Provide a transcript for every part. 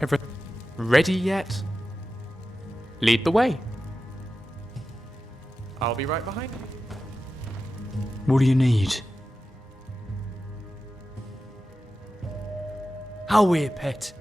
Everything ready yet? Lead the way. I'll be right behind you. What do you need? How weird, pet.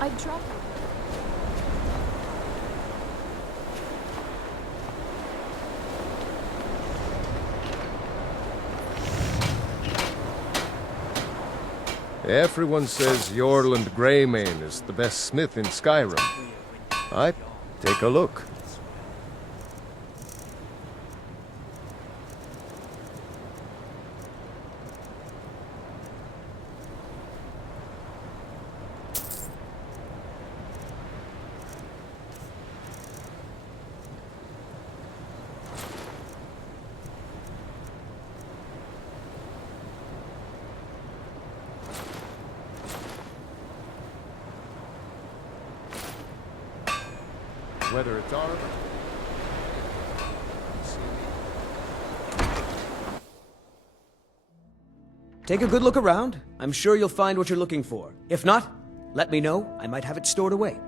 I dropped. Everyone says Yorland Greymane is the best smith in Skyrim. I'd take a look. Whether it's our... Take a good look around. I'm sure you'll find what you're looking for. If not, let me know. I might have it stored away.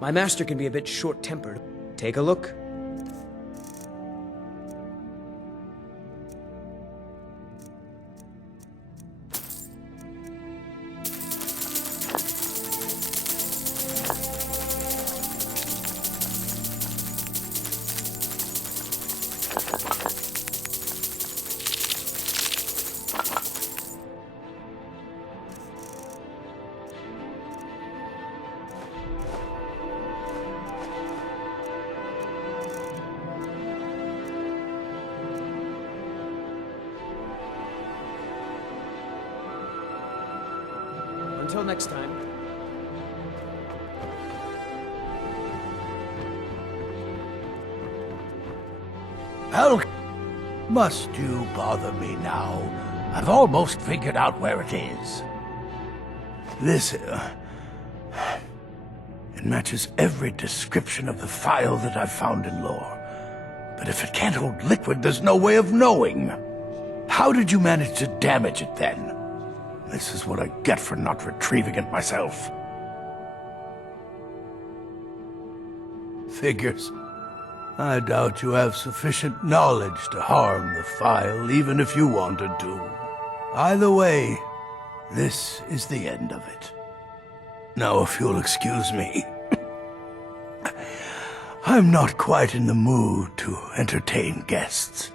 My master can be a bit short-tempered. Take a look. Until next time. Well, must you bother me now? I've almost figured out where it is. This, it matches every description of the file that I've found in lore. But if it can't hold liquid, there's no way of knowing. How did you manage to damage it then? This is what I get for not retrieving it myself. Figures. I doubt you have sufficient knowledge to harm the file, even if you wanted to. Either way, this is the end of it. Now, if you'll excuse me, I'm not quite in the mood to entertain guests.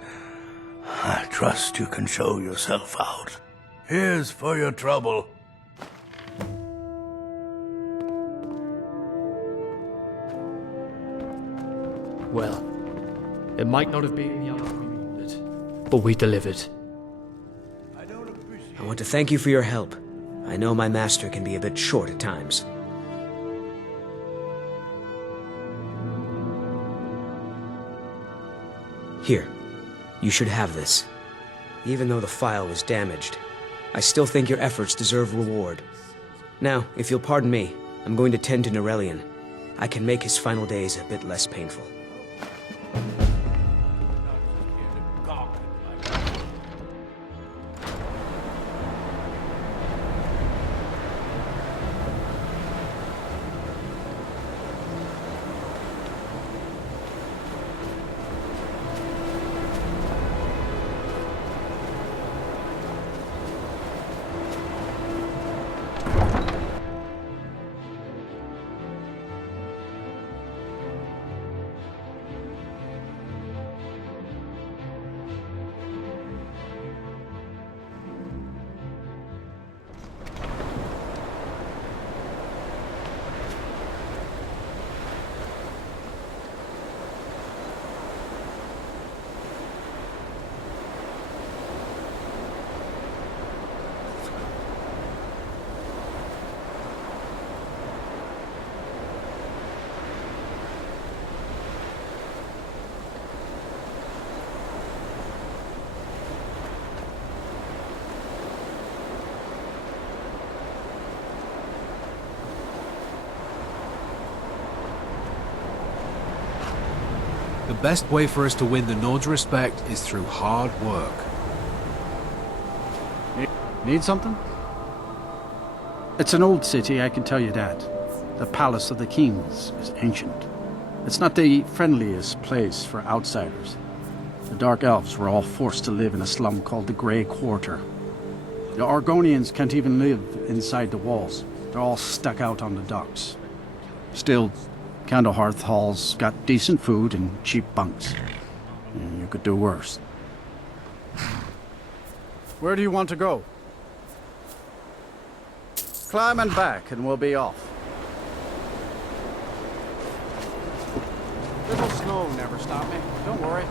I trust you can show yourself out. Here's for your trouble. Well, it might not have been the outcome we wanted, but we delivered. I want to thank you for your help. I know my master can be a bit short at times. Here, you should have this. Even though the file was damaged, I still think your efforts deserve reward. Now, if you'll pardon me, I'm going to tend to Norelian. I can make his final days a bit less painful. The best way for us to win the Nord's respect is through hard work. Need something? It's an old city, I can tell you that. The Palace of the Kings is ancient. It's not the friendliest place for outsiders. The Dark Elves were all forced to live in a slum called the Grey Quarter. The Argonians can't even live inside the walls. They're all stuck out on the docks. Still, Candlehearth Hall's got decent food and cheap bunks. You could do worse. Where do you want to go? Climb and back and we'll be off. Little snow never stopped me. Don't worry.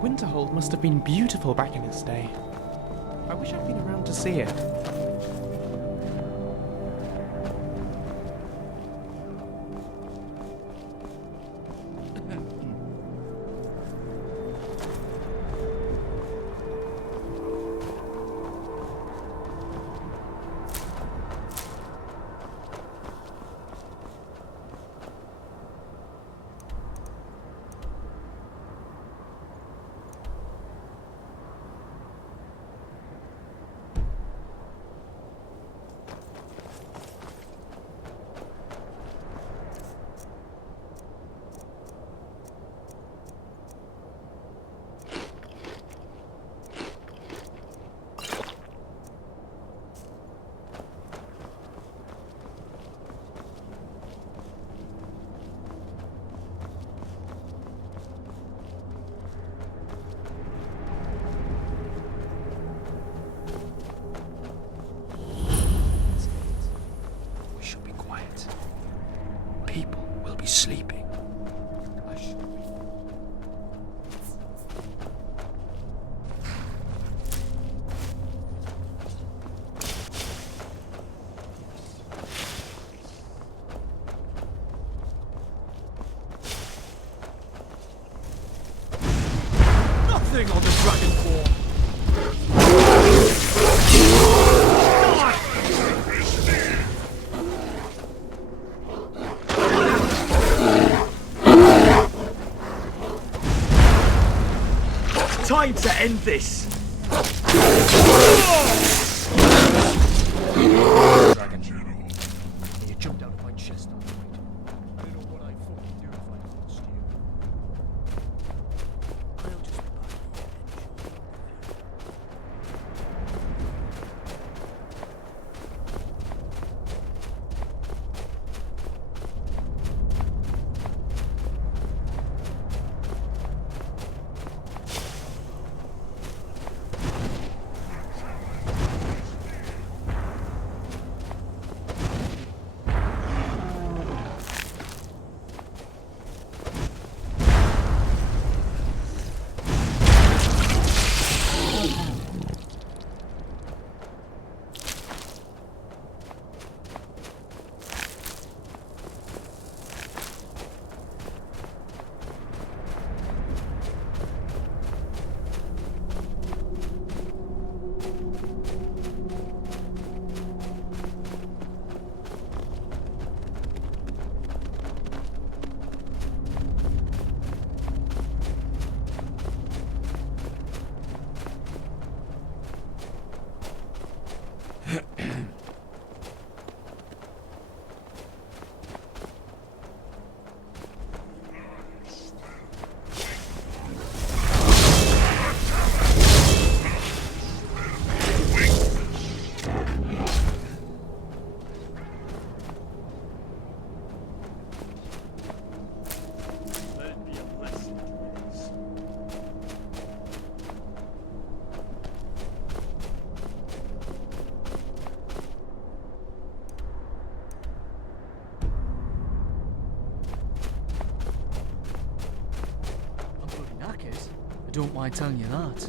Winterhold must have been beautiful back in its day. I wish I'd been around to see it. Sleeping. Nothing on the dragon form. Time to end this! Dragon. You jumped out of my chest on the night. I don't know what I'd fucking do if I lost you. I'll just buy you I don't mind telling you that.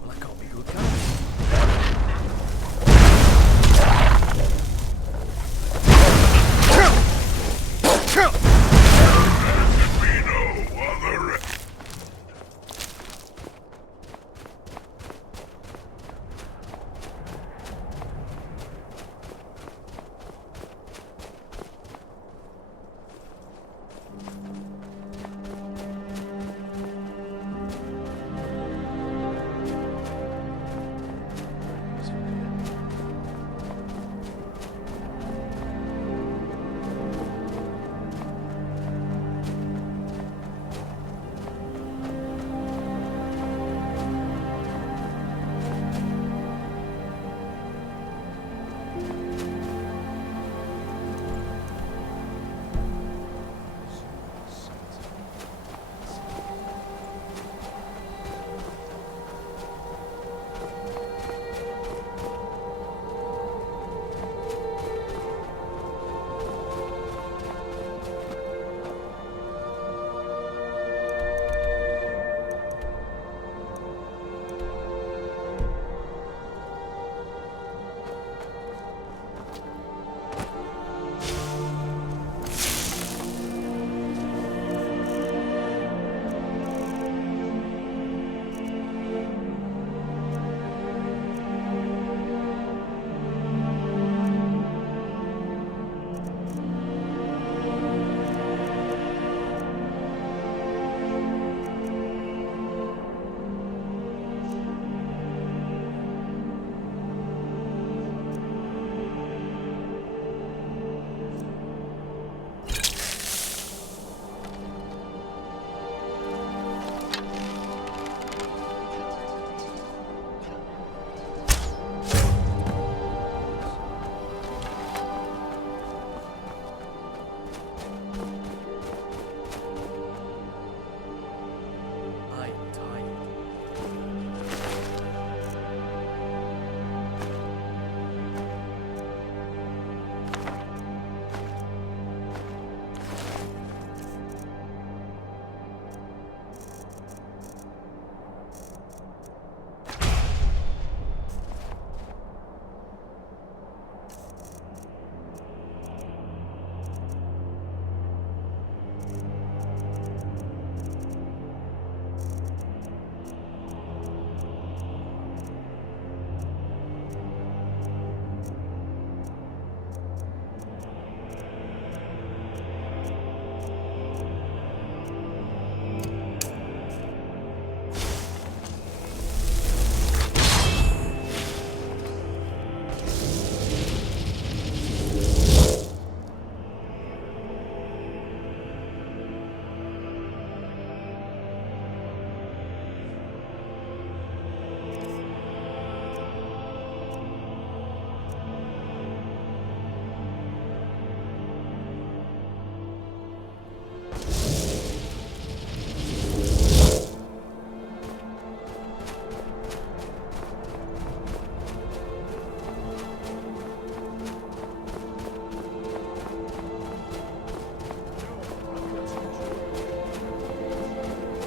Well, that can't be good, can it?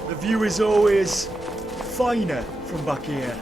The view is always finer from back here.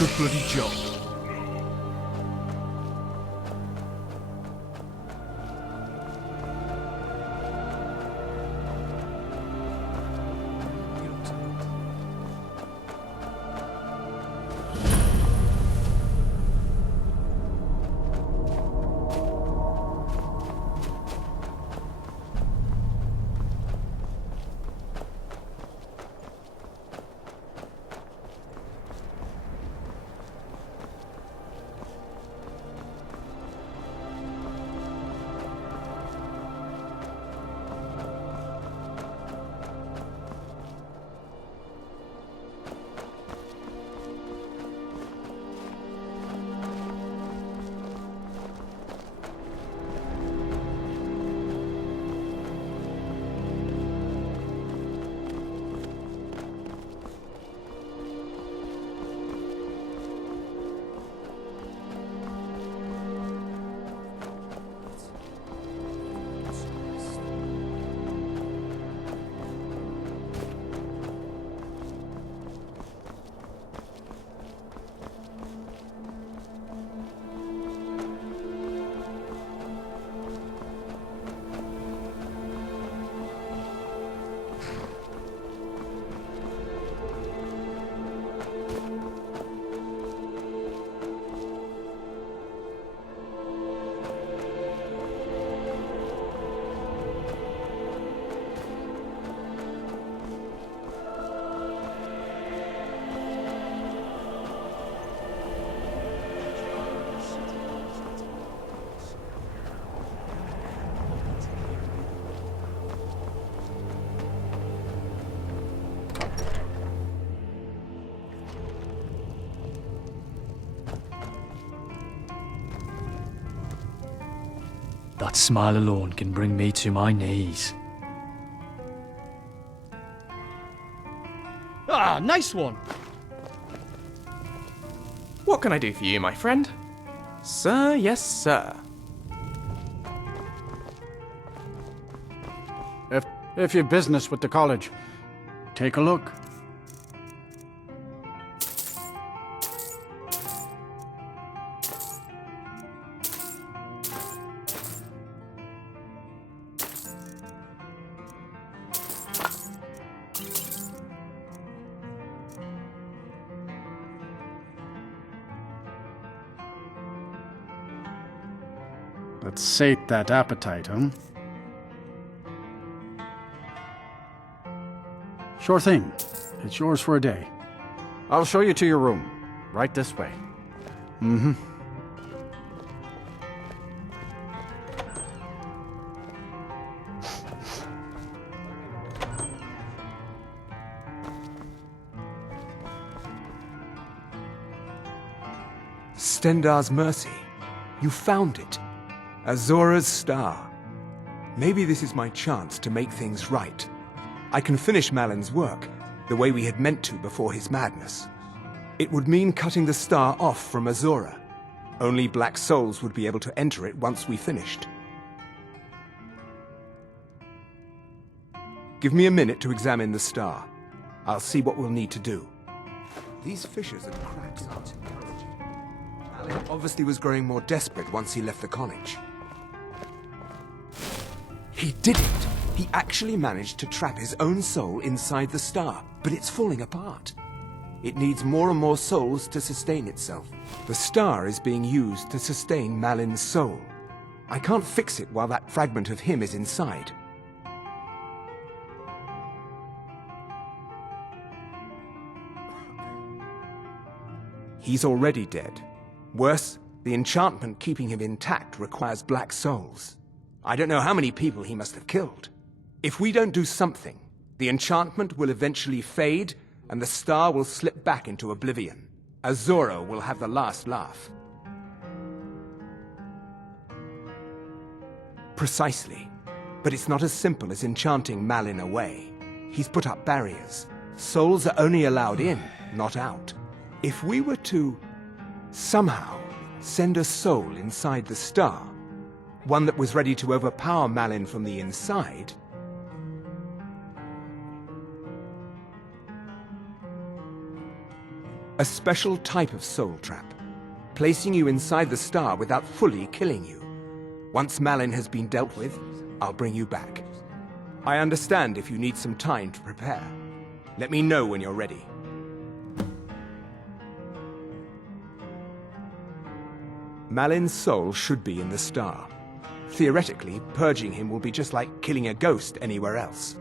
Good bloody job. That smile alone can bring me to my knees. Ah, nice one. What can I do for you, my friend? Sir, yes, sir. If you've business with the college, take a look. Let's sate that appetite, huh? Sure thing. It's yours for a day. I'll show you to your room. Right this way. Mm-hmm. Stendar's mercy. You found it. Azora's star. Maybe this is my chance to make things right. I can finish Malin's work, the way we had meant to before his madness. It would mean cutting the star off from Azora. Only black souls would be able to enter it once we finished. Give me a minute to examine the star. I'll see what we'll need to do. These fissures and cracks aren't encouraging. Malin obviously was growing more desperate once he left the college. He did it! He actually managed to trap his own soul inside the star, but it's falling apart. It needs more and more souls to sustain itself. The star is being used to sustain Malin's soul. I can't fix it while that fragment of him is inside. He's already dead. Worse, the enchantment keeping him intact requires black souls. I don't know how many people he must have killed. If we don't do something, the enchantment will eventually fade, and the star will slip back into oblivion. Azora will have the last laugh. Precisely. But it's not as simple as enchanting Malin away. He's put up barriers. Souls are only allowed in, not out. If we were to, somehow, send a soul inside the star, one that was ready to overpower Malin from the inside, A special type of soul trap, placing you inside the star without fully killing you. Once Malin has been dealt with, I'll bring you back. I understand if you need some time to prepare. Let me know when you're ready. Malin's soul should be in the star. Theoretically, purging him will be just like killing a ghost anywhere else.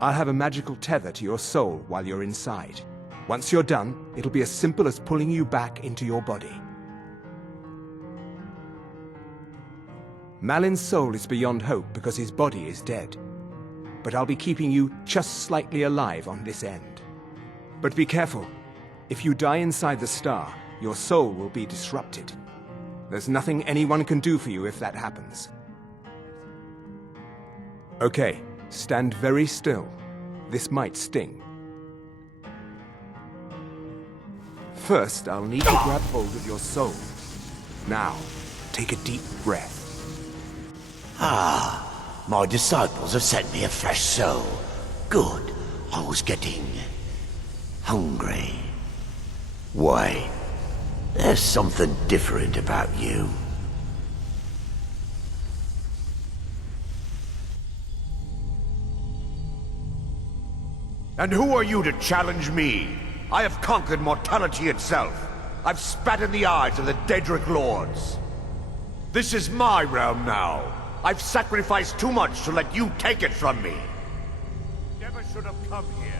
I'll have a magical tether to your soul while you're inside. Once you're done, it'll be as simple as pulling you back into your body. Malin's soul is beyond hope because his body is dead. But I'll be keeping you just slightly alive on this end. But be careful. If you die inside the star, your soul will be disrupted. There's nothing anyone can do for you if that happens. Okay, stand very still. This might sting. First, I'll need to grab hold of your soul. Now, take a deep breath. Ah, my disciples have sent me a fresh soul. Good. I was getting hungry. Wait, there's something different about you. And who are you to challenge me? I have conquered mortality itself. I've spat in the eyes of the Daedric Lords. This is my realm now. I've sacrificed too much to let you take it from me. Never should have come here.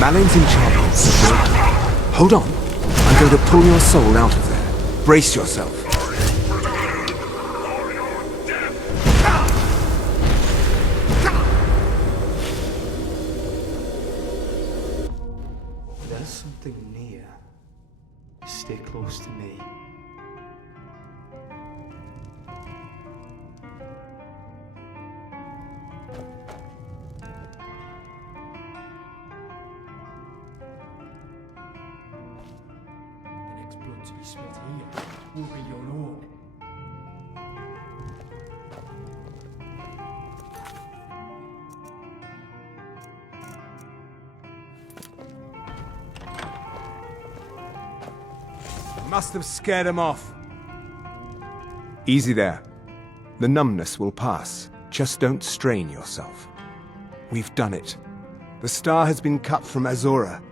Malin's enchantments are broken. Hold on. I'm going to pull your soul out of there. Brace yourself. There's something near. Stay close to me. To be spilled here will be your own. Must have scared him off. Easy there. The numbness will pass. Just don't strain yourself. We've done it. The star has been cut from Azora,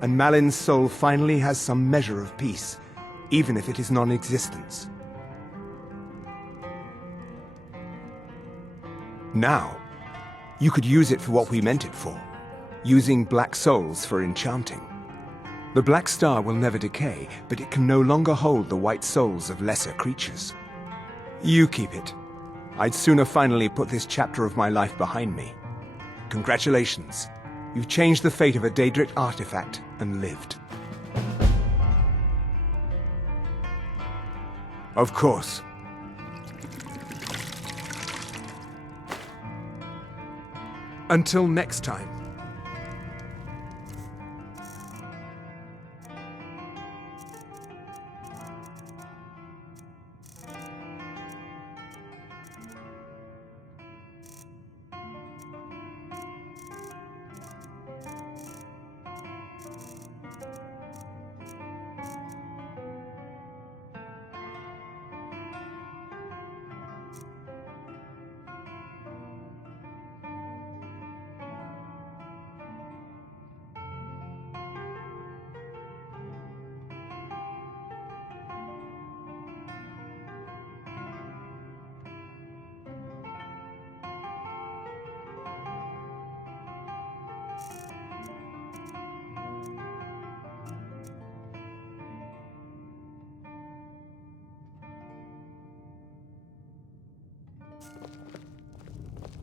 and Malin's soul finally has some measure of peace, even if it is non-existence. Now, you could use it for what we meant it for, using black souls for enchanting. The black star will never decay, but it can no longer hold the white souls of lesser creatures. You keep it. I'd sooner finally put this chapter of my life behind me. Congratulations. You've changed the fate of a Daedric artifact and lived. Of course. Until next time.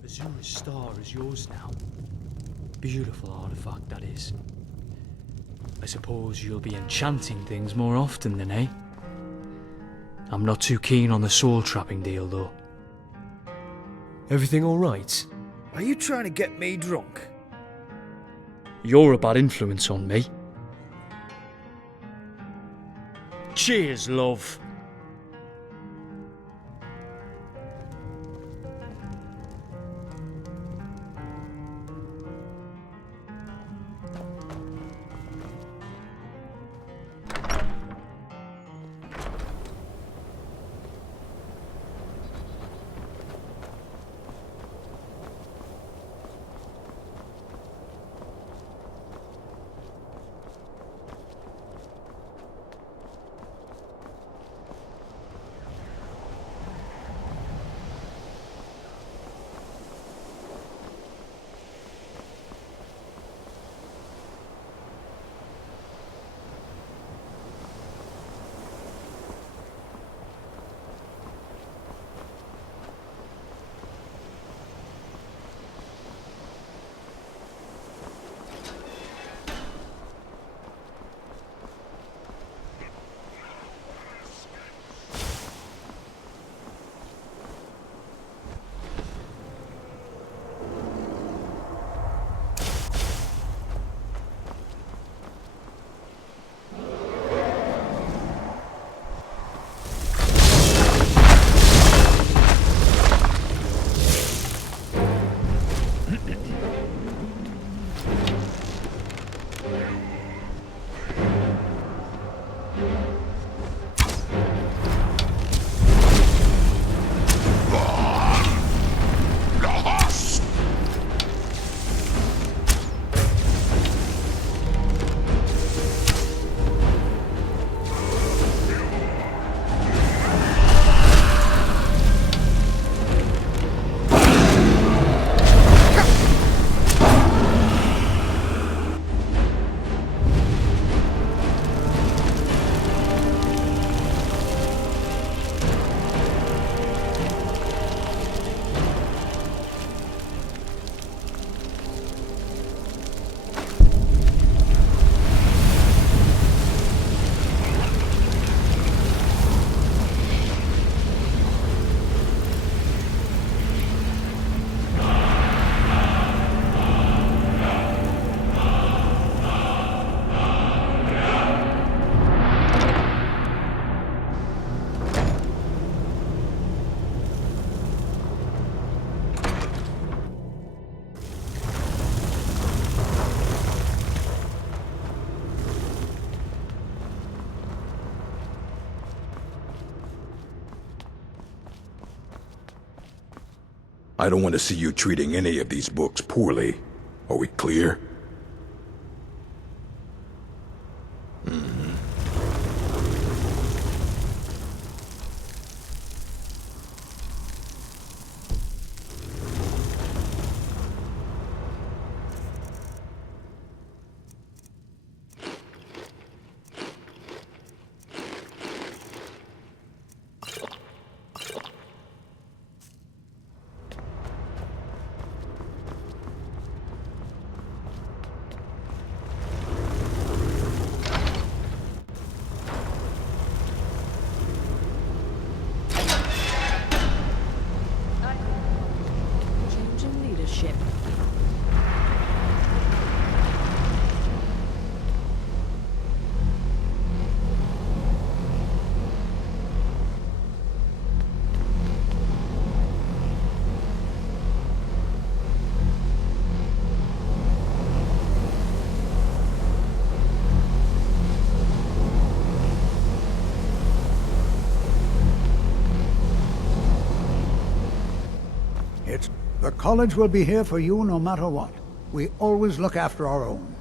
Azura's star is yours now. Beautiful artifact, that is. I suppose you'll be enchanting things more often than, eh? I'm not too keen on the soul trapping deal, though. Everything alright? Are you trying to get me drunk? You're a bad influence on me. Cheers, love. I don't want to see you treating any of these books poorly. Are we clear? Change in leadership. The college will be here for you no matter what. We always look after our own.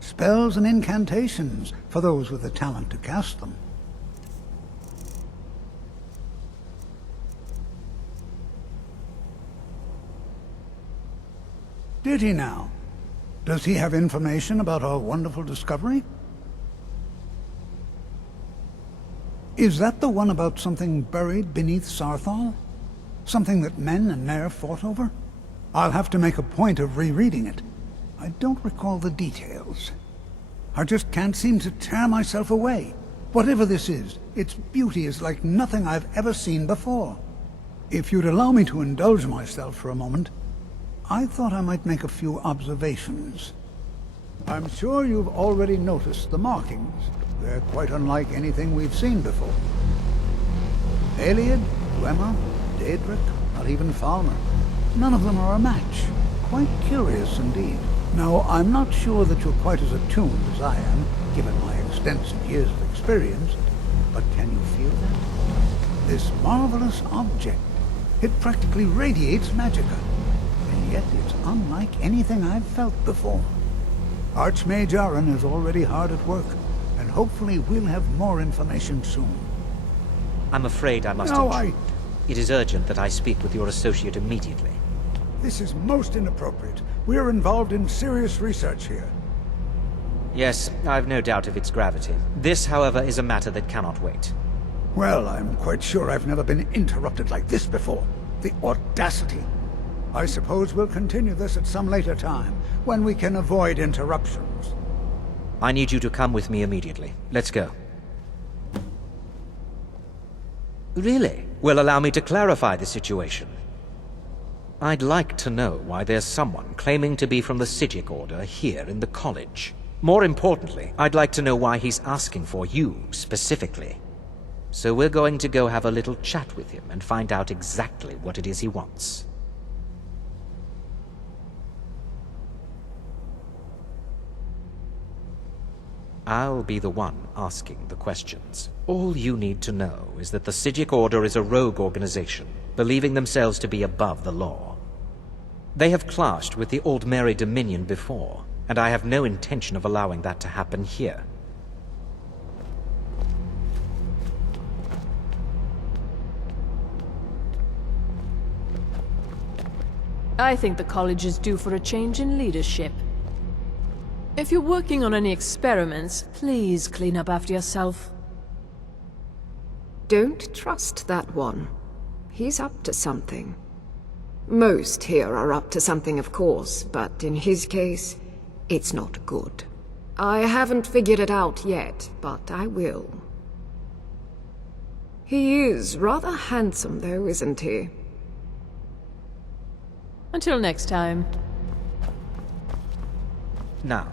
Spells and incantations for those with the talent to cast them. Did he now? Does he have information about our wonderful discovery? Is that the one about something buried beneath Sarthal? Something that men and Nair fought over? I'll have to make a point of rereading it. I don't recall the details. I just can't seem to tear myself away. Whatever this is, its beauty is like nothing I've ever seen before. If you'd allow me to indulge myself for a moment, I thought I might make a few observations. I'm sure you've already noticed the markings. They're quite unlike anything we've seen before. Aliad, Dwemer, Daedric, or even Falmer. None of them are a match. Quite curious indeed. Now, I'm not sure that you're quite as attuned as I am, given my extensive years of experience, but can you feel that? This marvelous object, it practically radiates magicka, and yet it's unlike anything I've felt before. Archmage Aaron is already hard at work, and hopefully we'll have more information soon. I'm afraid I must intrude. It is urgent that I speak with your associate immediately. This is most inappropriate. We're involved in serious research here. Yes, I've no doubt of its gravity. This, however, is a matter that cannot wait. Well, I'm quite sure I've never been interrupted like this before. The audacity. I suppose we'll continue this at some later time, when we can avoid interruptions. I need you to come with me immediately. Let's go. Really? Well, allow me to clarify the situation. I'd like to know why there's someone claiming to be from the Psijic Order here in the college. More importantly, I'd like to know why he's asking for you, specifically. So we're going to go have a little chat with him and find out exactly what it is he wants. I'll be the one asking the questions. All you need to know is that the Psijic Order is a rogue organization, believing themselves to be above the law. They have clashed with the Aldmeri Dominion before, and I have no intention of allowing that to happen here. I think the college is due for a change in leadership. If you're working on any experiments, please clean up after yourself. Don't trust that one. He's up to something. Most here are up to something, of course, but in his case, it's not good. I haven't figured it out yet, but I will. He is rather handsome, though, isn't he? Until next time. Now,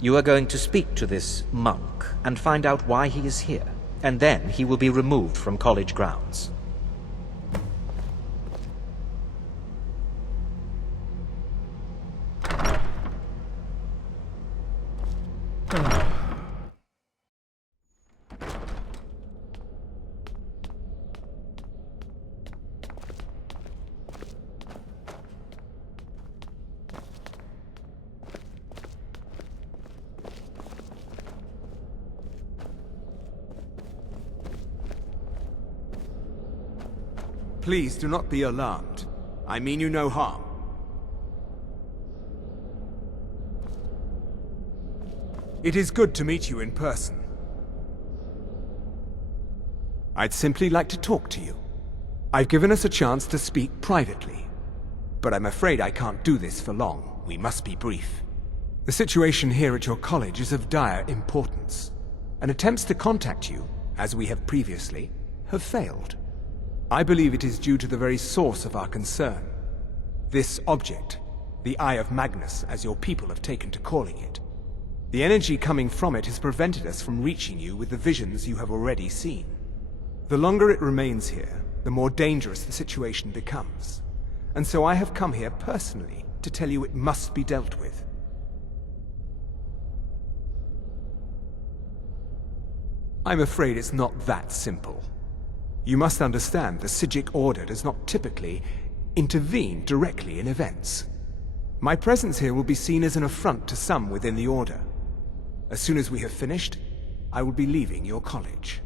you are going to speak to this monk and find out why he is here, and then he will be removed from college grounds. Please do not be alarmed. I mean you no harm. It is good to meet you in person. I'd simply like to talk to you. I've given us a chance to speak privately, but I'm afraid I can't do this for long. We must be brief. The situation here at your college is of dire importance, and attempts to contact you, as we have previously, have failed. I believe it is due to the very source of our concern. This object, the Eye of Magnus, as your people have taken to calling it. The energy coming from it has prevented us from reaching you with the visions you have already seen. The longer it remains here, the more dangerous the situation becomes. And so I have come here personally to tell you it must be dealt with. I'm afraid it's not that simple. You must understand the Psijic Order does not typically intervene directly in events. My presence here will be seen as an affront to some within the Order. As soon as we have finished, I will be leaving your college.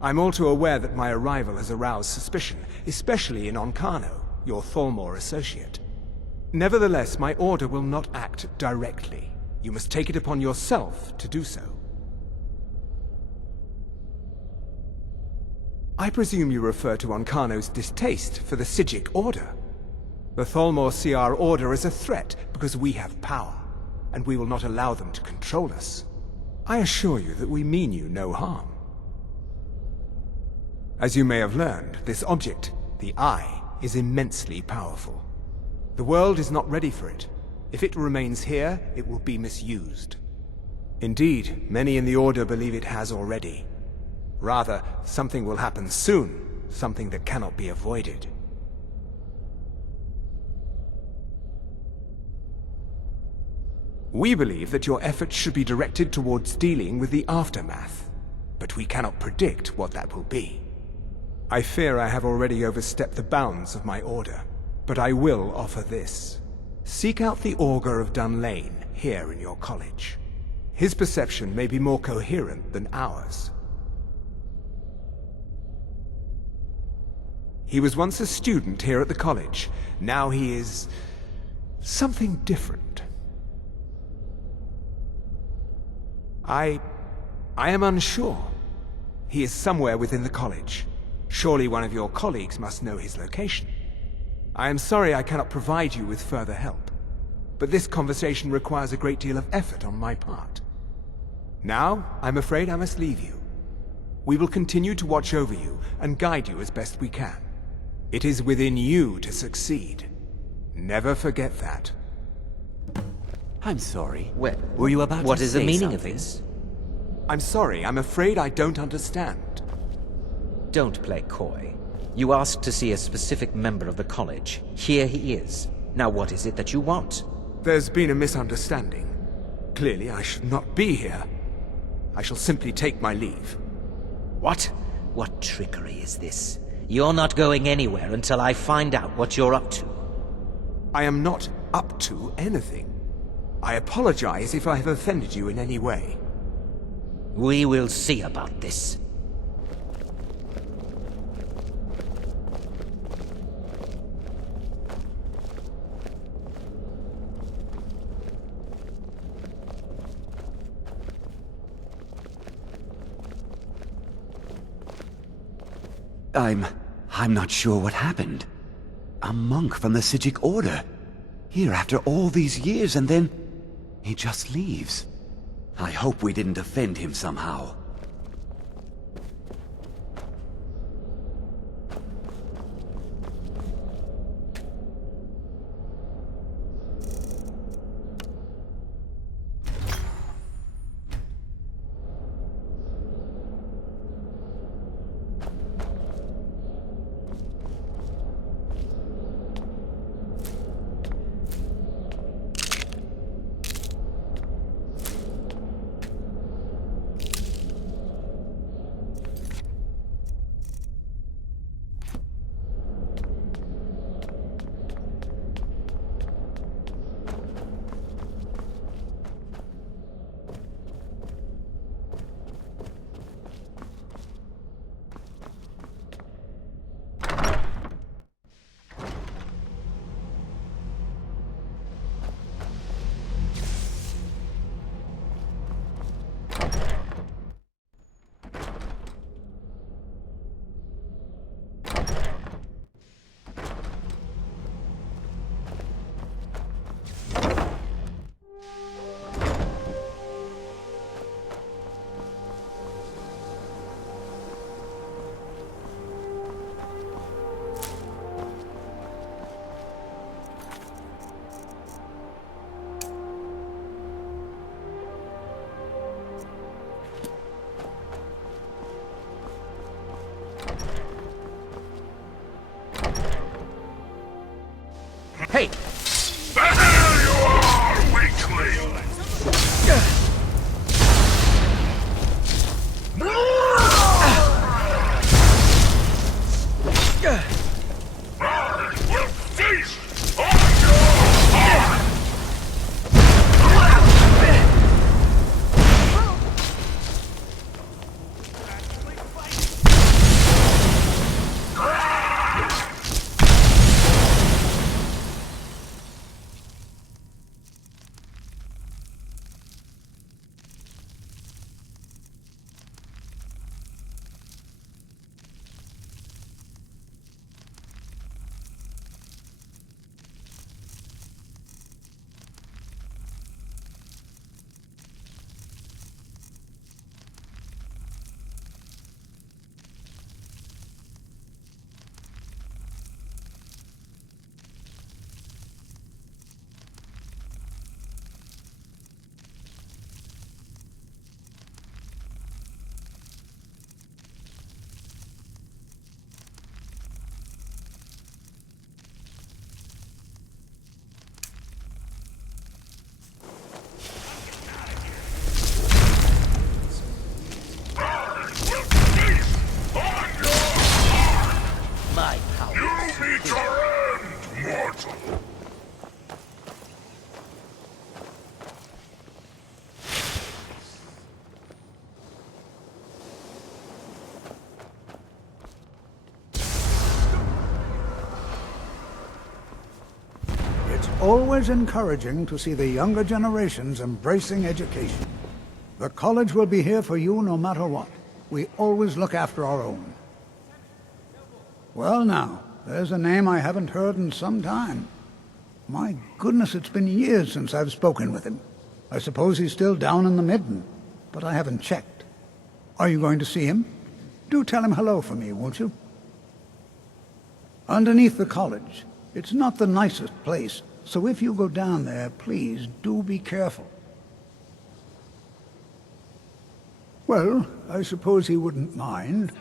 I'm all too aware that my arrival has aroused suspicion, especially in Onkano, your Thalmor associate. Nevertheless, my Order will not act directly. You must take it upon yourself to do so. I presume you refer to Onkano's distaste for the Psijic Order. The Thalmor see our Order as a threat because we have power, and we will not allow them to control us. I assure you that we mean you no harm. As you may have learned, this object, the Eye, is immensely powerful. The world is not ready for it. If it remains here, it will be misused. Indeed, many in the Order believe it has already. Rather, something will happen soon, something that cannot be avoided. We believe that your efforts should be directed towards dealing with the aftermath, but we cannot predict what that will be. I fear I have already overstepped the bounds of my order, but I will offer this. Seek out the Augur of Dunlane here in your college. His perception may be more coherent than ours. He was once a student here at the college. Now he is something different. I am unsure. He is somewhere within the college. Surely one of your colleagues must know his location. I am sorry I cannot provide you with further help, but this conversation requires a great deal of effort on my part. Now, I'm afraid I must leave you. We will continue to watch over you and guide you as best we can. It is within you to succeed. Never forget that. I'm sorry. Well, were you about to say what is the meaning of something? this? I'm sorry, I'm afraid I don't understand. Don't play coy. You asked to see a specific member of the college. Here he is. Now what is it that you want? There's been a misunderstanding. Clearly I should not be here. I shall simply take my leave. What? What trickery is this? You're not going anywhere until I find out what you're up to. I am not up to anything. I apologize if I have offended you in any way. We will see about this. I'm not sure what happened. A monk from the Sijic Order. Here after all these years, and then he just leaves. I hope we didn't offend him somehow. always encouraging to see the younger generations embracing education. The college will be here for you no matter what. We always look after our own. Well now, there's a name I haven't heard in some time. My goodness, it's been years since I've spoken with him. I suppose he's still down in the Midden, but I haven't checked. Are you going to see him? Do tell him hello for me, won't you? Underneath the college. It's not the nicest place, so if you go down there, please do be careful. Well, I suppose he wouldn't mind.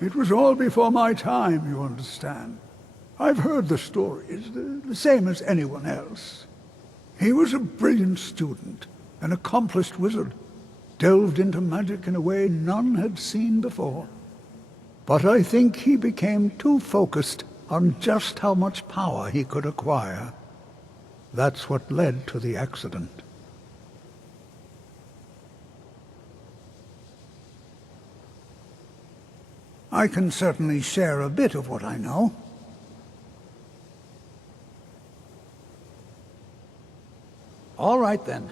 It was all before my time, you understand. I've heard the stories, the same as anyone else. He was a brilliant student, an accomplished wizard, delved into magic in a way none had seen before. But I think he became too focused on just how much power he could acquire. That's what led to the accident. I can certainly share a bit of what I know. All right, then.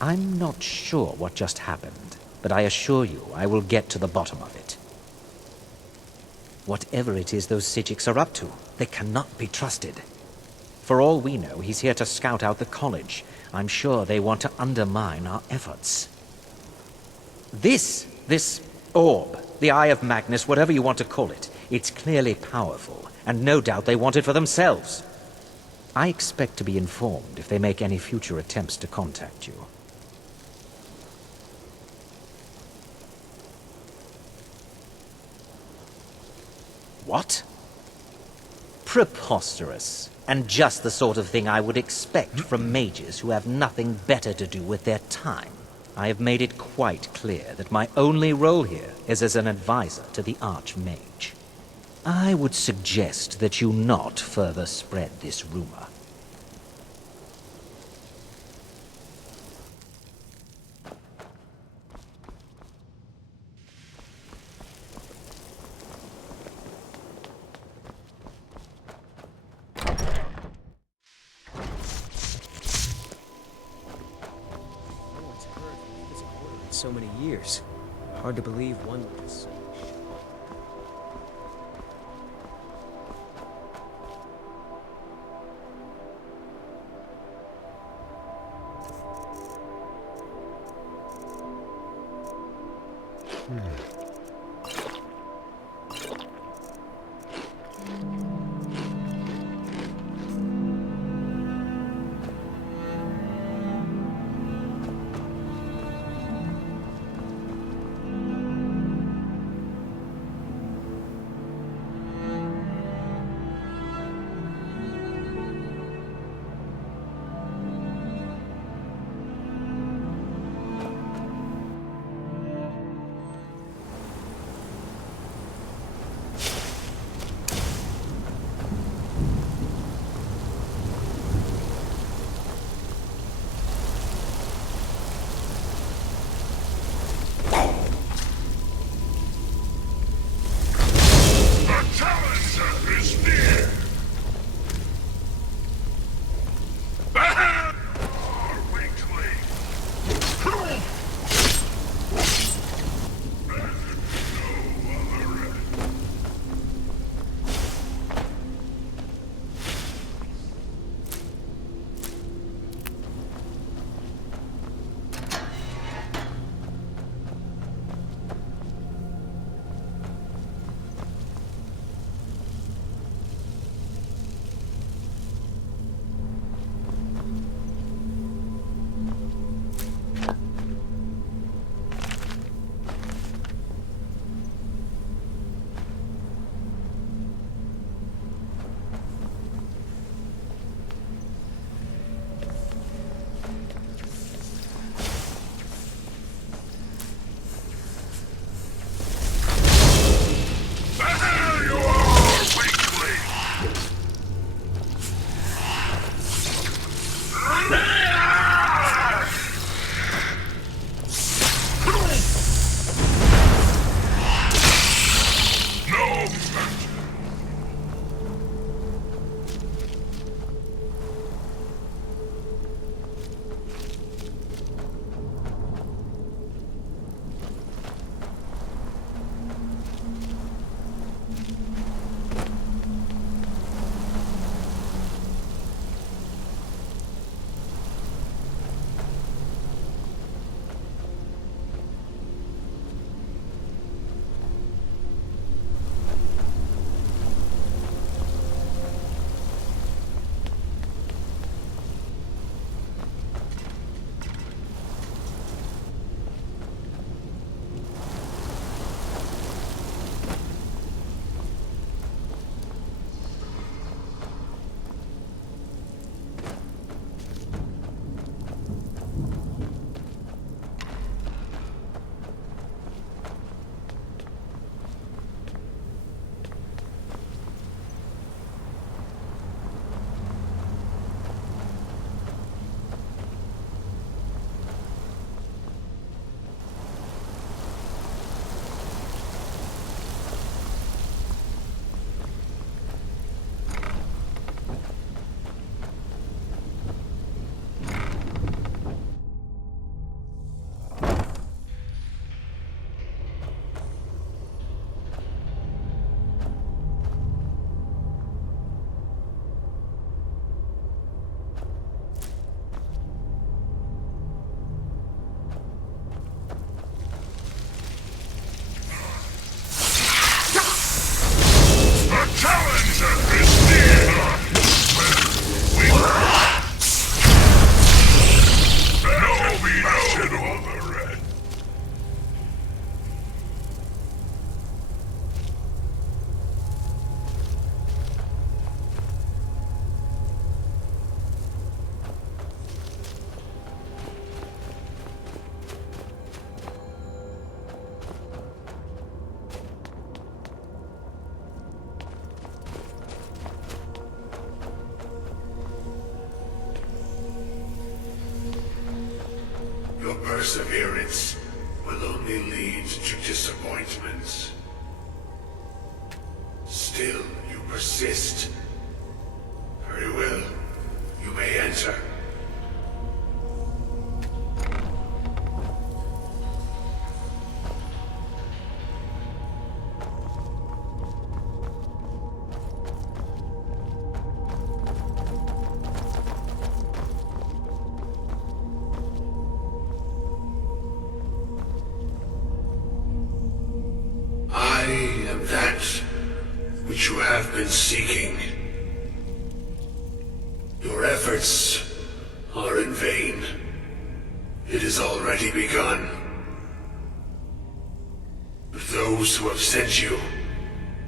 I'm not sure what just happened, but I assure you I will get to the bottom of it. Whatever it is those Psijics are up to, they cannot be trusted. For all we know, he's here to scout out the college. I'm sure they want to undermine our efforts. This orb, the Eye of Magnus, whatever you want to call it, it's clearly powerful, and no doubt they want it for themselves. I expect to be informed if they make any future attempts to contact you. What? Preposterous, and just the sort of thing I would expect from mages who have nothing better to do with their time. I have made it quite clear that my only role here is as an advisor to the Archmage. I would suggest that you not further spread this rumor. So many years. Hard to believe one was. perseverance will only lead to disappointment. Still, you persist. Very well. You may enter. I am that which you have been seeking. Your efforts are in vain. It has already begun. But those who have sent you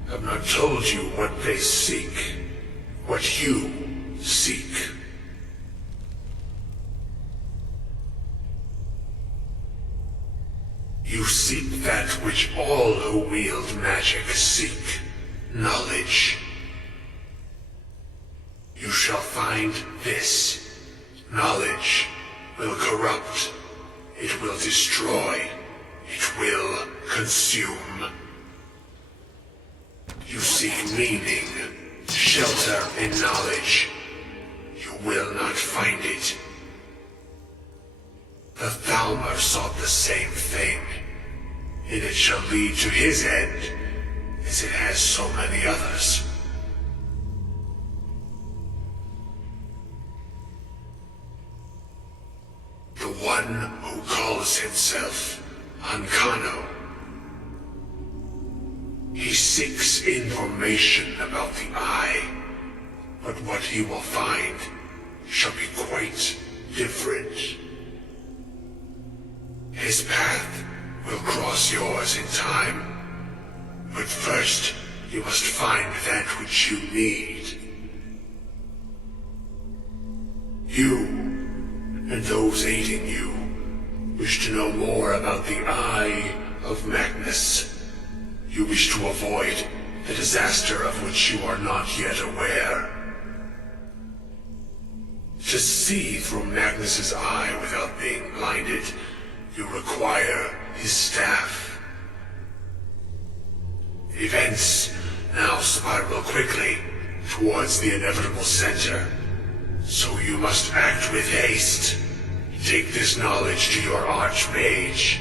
have not told you what they seek, what you seek. You seek that which all who wield magic seek, knowledge. You shall find this. Knowledge will corrupt. It will destroy. It will consume. You seek meaning, shelter in knowledge. You will not find it. The Thalmor sought the same thing, and it shall lead to his end, as it has so many others. The one who calls himself Ancano. He seeks information about the Eye, but what he will find shall be quite different. His path will cross yours in time, but first you must find that which you need. You, and those aiding you, wish to know more about the Eye of Magnus. You wish to avoid the disaster of which you are not yet aware. To see through Magnus's eye without being blinded, you require his staff. Events now spiral quickly towards the inevitable center, so you must act with haste. Take this knowledge to your Archmage.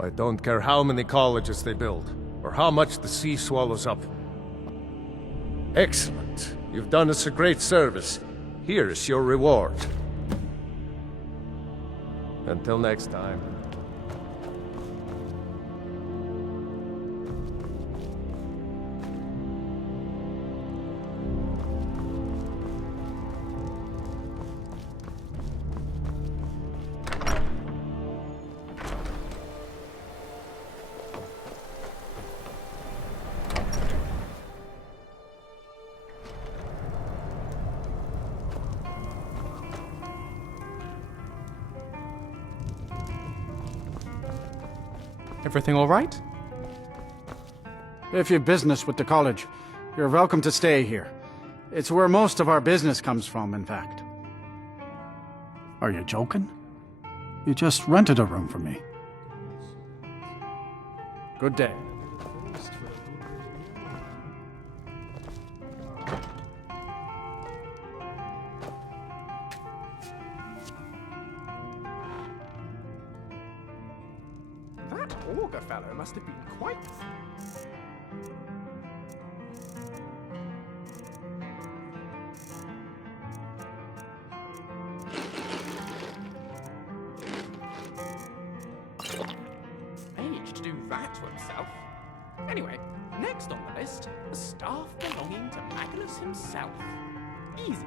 I don't care how many colleges they build, or how much the sea swallows up. Excellent. You've done us a great service. Here is your reward. Until next time. Everything all right? If you've business with the college, you're welcome to stay here. It's where most of our business comes from, in fact. Are you joking? You just rented a room for me. Good day. That augur fellow must have been quite... age to do that to himself. Anyway, next on the list, the staff belonging to Magnus himself. Easy.